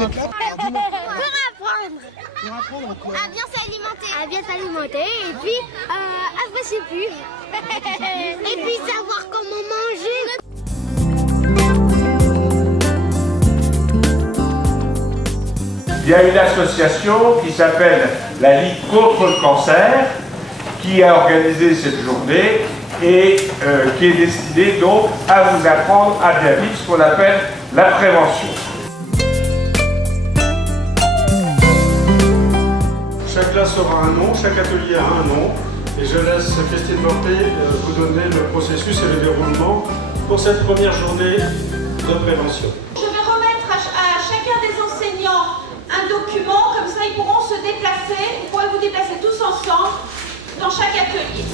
Pour apprendre quoi? À bien s'alimenter. À bien s'alimenter et puis après c'est plus. Et puis savoir comment manger. Il y a une association qui s'appelle la Ligue contre le cancer qui a organisé cette journée et qui est destinée donc à vous apprendre à bien vivre, ce qu'on appelle la prévention. Chaque classe aura un nom, chaque atelier a un nom, et je laisse Christine Morté vous donner le processus et le déroulement pour cette première journée de prévention. Je vais remettre à chacun des enseignants un document, comme ça ils pourront se déplacer, vous pourrez vous déplacer tous ensemble dans chaque atelier.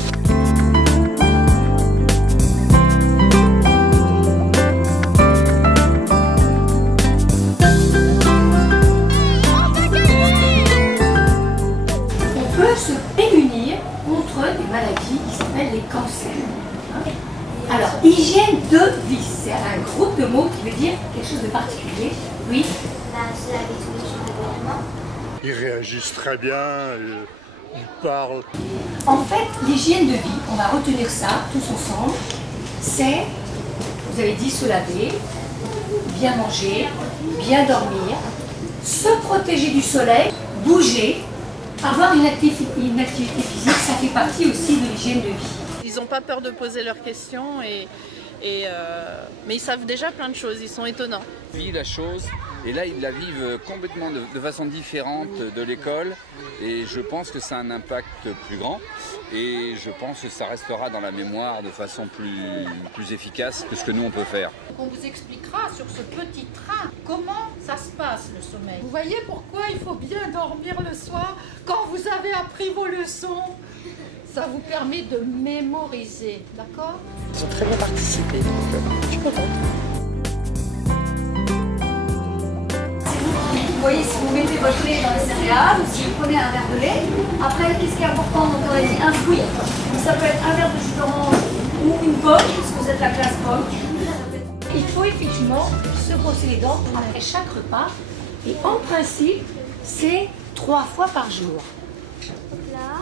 Se prémunir contre des maladies qui s'appellent les cancers. Alors, hygiène de vie, c'est un groupe de mots qui veut dire quelque chose de particulier. Oui. Ils réagissent très bien, ils parlent. En fait, l'hygiène de vie, on va retenir ça tous ensemble, c'est, vous avez dit, se laver, bien manger, bien dormir, se protéger du soleil, bouger. Avoir une activité physique, ça fait partie aussi de l'hygiène de vie. Ils n'ont pas peur de poser leurs questions, mais ils savent déjà plein de choses, ils sont étonnants. Ils vivent la chose, et là ils la vivent complètement de façon différente de l'école, et je pense que ça a un impact plus grand, et je pense que ça restera dans la mémoire de façon plus efficace que ce que nous on peut faire. On vous expliquera sur ce petit train comment ça se passe le sommeil. Vous voyez pourquoi il faut bien dormir le soir quand vous avez appris vos leçons. Ça vous permet de mémoriser, d'accord? Ils ont très bien participé, donc je suis contente. Vous voyez, si vous mettez votre lait dans les céréales, si vous prenez un verre de lait, après, qu'est-ce qui est important? Donc, on a dit un fruit. Donc, ça peut être un verre de jus d'orange ou une pomme, parce que vous êtes la classe pomme. Il faut effectivement se brosser les dents après chaque repas. Et en principe, c'est 3 fois par jour.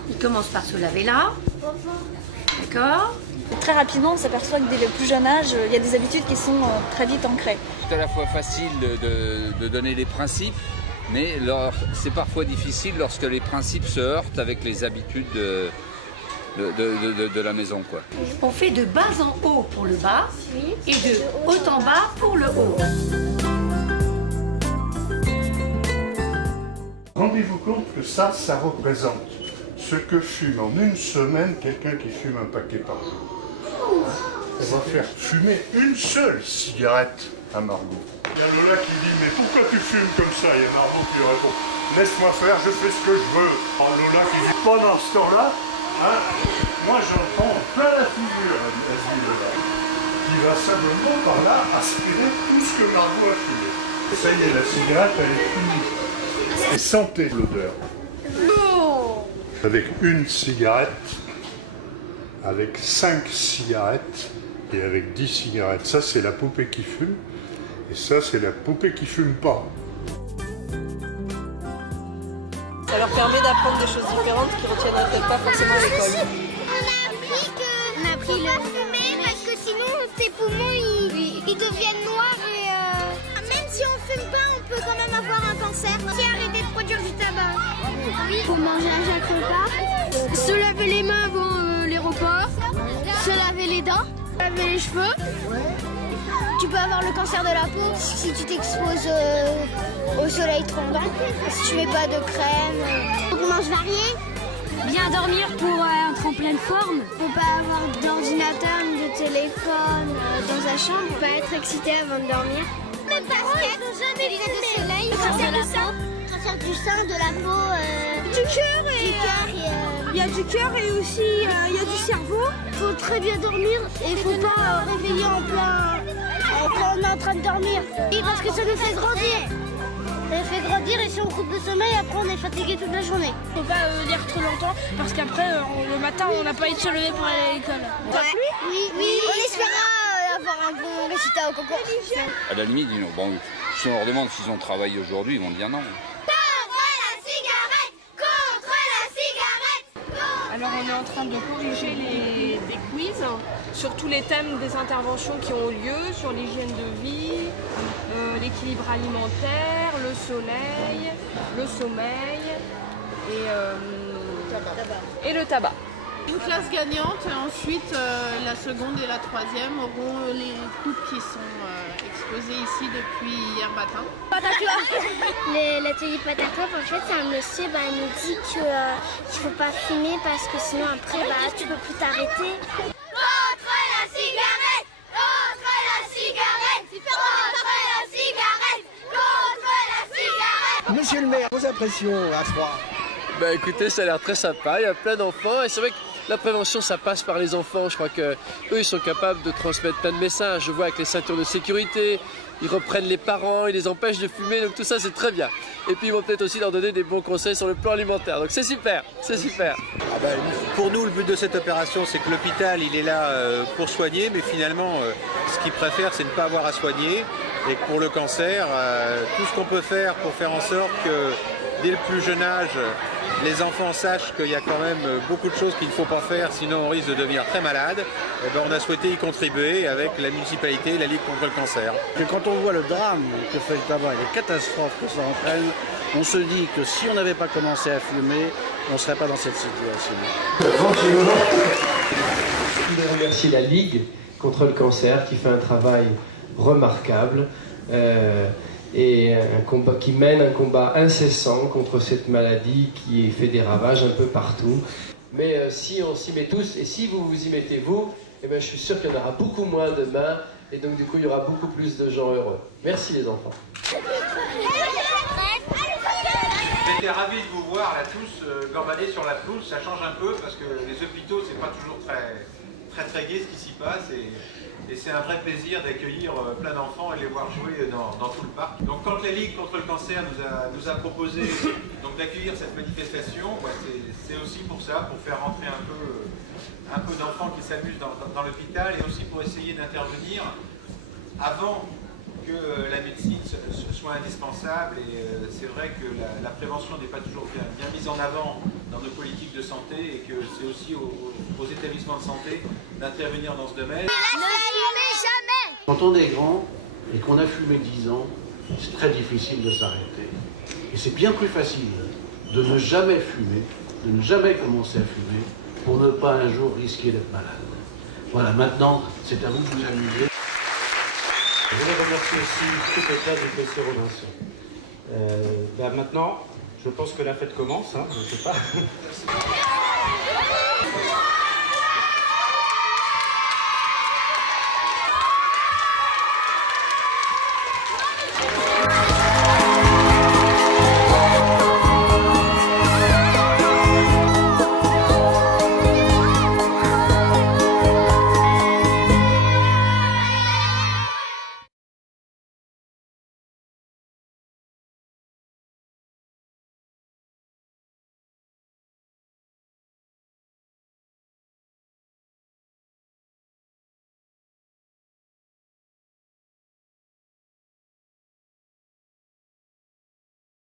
Il commence par se laver là. D'accord? Très rapidement, on s'aperçoit que dès le plus jeune âge, il y a des habitudes qui sont très vite ancrées. C'est à la fois facile de donner les principes, mais c'est parfois difficile lorsque les principes se heurtent avec les habitudes de la maison, quoi. On fait de bas en haut pour le bas et de haut en bas pour le haut. Rendez-vous compte que ça représente ce que fume en une semaine quelqu'un qui fume un paquet par jour. On va faire fumer une seule cigarette à Margot. Il y a Lola qui dit « Mais pourquoi tu fumes comme ça ?» Il y a Margot qui lui répond « Laisse-moi faire, je fais ce que je veux. » Lola qui dit « Pendant ce temps-là, moi j'entends plein la figure, a dit Lola, qui va simplement par là aspirer tout ce que Margot a fumé. Et ça y est, la cigarette, elle est finie. Et sentez l'odeur. Avec une cigarette, avec 5 cigarettes et avec 10 cigarettes. Ça, c'est la poupée qui fume. Et ça, c'est la poupée qui fume pas. Ça leur permet d'apprendre des choses différentes qu'ils ne retiendraient peut-être pas forcément à l'école. On a appris le fumer parce que sinon tes poumons ils deviennent noirs et même si on fume pas, on peut quand même avoir un cancer. Si arrêter de produire du tabac. Oui. Faut manger à chaque repas. Se laver les mains avant les repas. Se laver les dents. Laver les cheveux. Tu peux avoir le cancer de la peau si tu t'exposes au soleil trop longtemps. Si tu mets pas de crème. Faut qu'on mange varié. Bien dormir pour être en pleine forme. Faut pas avoir d'ordinateur ni de téléphone dans sa chambre. Faut pas être excité avant de dormir. Même basket, jamais lunettes de soleil. Cancer du sein. Cancer du sein, de la peau. Du cœur et. Il y a du cœur et aussi il y a du cerveau. Faut très bien dormir et faut pas réveiller en plein. Quand on est en train de dormir. Oui, parce que ça nous fait grandir. Ça nous fait grandir et si on coupe le sommeil, après on est fatigué toute la journée. Faut pas lire trop longtemps parce qu'après le matin on n'a pas envie de se lever pour aller à l'école. Oui. On espéra avoir un bon résultat au concours. À la limite, bon, si on leur demande s'ils ont travaillé aujourd'hui, ils vont dire non. Alors on est en train de corriger des quiz sur tous les thèmes des interventions qui ont lieu, sur l'hygiène de vie, l'équilibre alimentaire, le soleil, le sommeil et le tabac. Une classe gagnante et ensuite la seconde et la troisième auront les coupes qui sont exposées ici depuis hier matin. L'atelier Pataclop, en fait, c'est un monsieur, il nous dit qu'il ne faut pas fumer parce que sinon après, tu peux plus t'arrêter. Contre la cigarette! Contre la cigarette! Contre la cigarette! Contre la cigarette! Monsieur le maire, vos impressions à froid? Bah écoutez, ça a l'air très sympa, il y a plein d'enfants et c'est vrai que la prévention, ça passe par les enfants. Je crois qu'eux, ils sont capables de transmettre plein de messages. Je vois avec les ceintures de sécurité, ils reprennent les parents, ils les empêchent de fumer, donc tout ça, c'est très bien. Et puis, ils vont peut-être aussi leur donner des bons conseils sur le plan alimentaire. Donc, c'est super, c'est super. Pour nous, le but de cette opération, c'est que l'hôpital, il est là pour soigner, mais finalement, ce qu'ils préfèrent, c'est ne pas avoir à soigner. Et que pour le cancer, tout ce qu'on peut faire pour faire en sorte que, dès le plus jeune âge, les enfants sachent qu'il y a quand même beaucoup de choses qu'il ne faut pas faire, sinon on risque de devenir très malade. Et on a souhaité y contribuer avec la municipalité et la Ligue contre le cancer. Et quand on voit le drame que fait le tabac et les catastrophes que ça entraîne, on se dit que si on n'avait pas commencé à fumer, on ne serait pas dans cette situation. Je voudrais remercier la Ligue contre le cancer qui fait un travail remarquable. Et qui mène un combat incessant contre cette maladie qui fait des ravages un peu partout. Mais si on s'y met tous, et si vous vous y mettez vous, eh bien, je suis sûr qu'il y en aura beaucoup moins demain, et donc du coup il y aura beaucoup plus de gens heureux. Merci les enfants. J'étais ravi de vous voir là tous gambader sur la pelouse, ça change un peu parce que les hôpitaux c'est pas toujours très gai ce qui s'y passe. Et c'est un vrai plaisir d'accueillir plein d'enfants et les voir jouer dans tout le parc. Donc quand la Ligue contre le cancer nous a proposé d'accueillir cette manifestation, c'est aussi pour ça, pour faire rentrer un peu d'enfants qui s'amusent dans l'hôpital et aussi pour essayer d'intervenir avant que la médecine soit indispensable. Et c'est vrai que la prévention n'est pas toujours bien mise en avant dans nos politiques de santé et que c'est aussi aux établissements de santé d'intervenir dans ce domaine. Quand on est grand et qu'on a fumé 10 ans, c'est très difficile de s'arrêter. Et c'est bien plus facile de ne jamais fumer, de ne jamais commencer à fumer, pour ne pas un jour risquer d'être malade. Voilà, maintenant, c'est à vous de vous amuser. Je voudrais remercier aussi toute la classe du PC Robinson. Maintenant, je pense que la fête commence, je ne sais pas.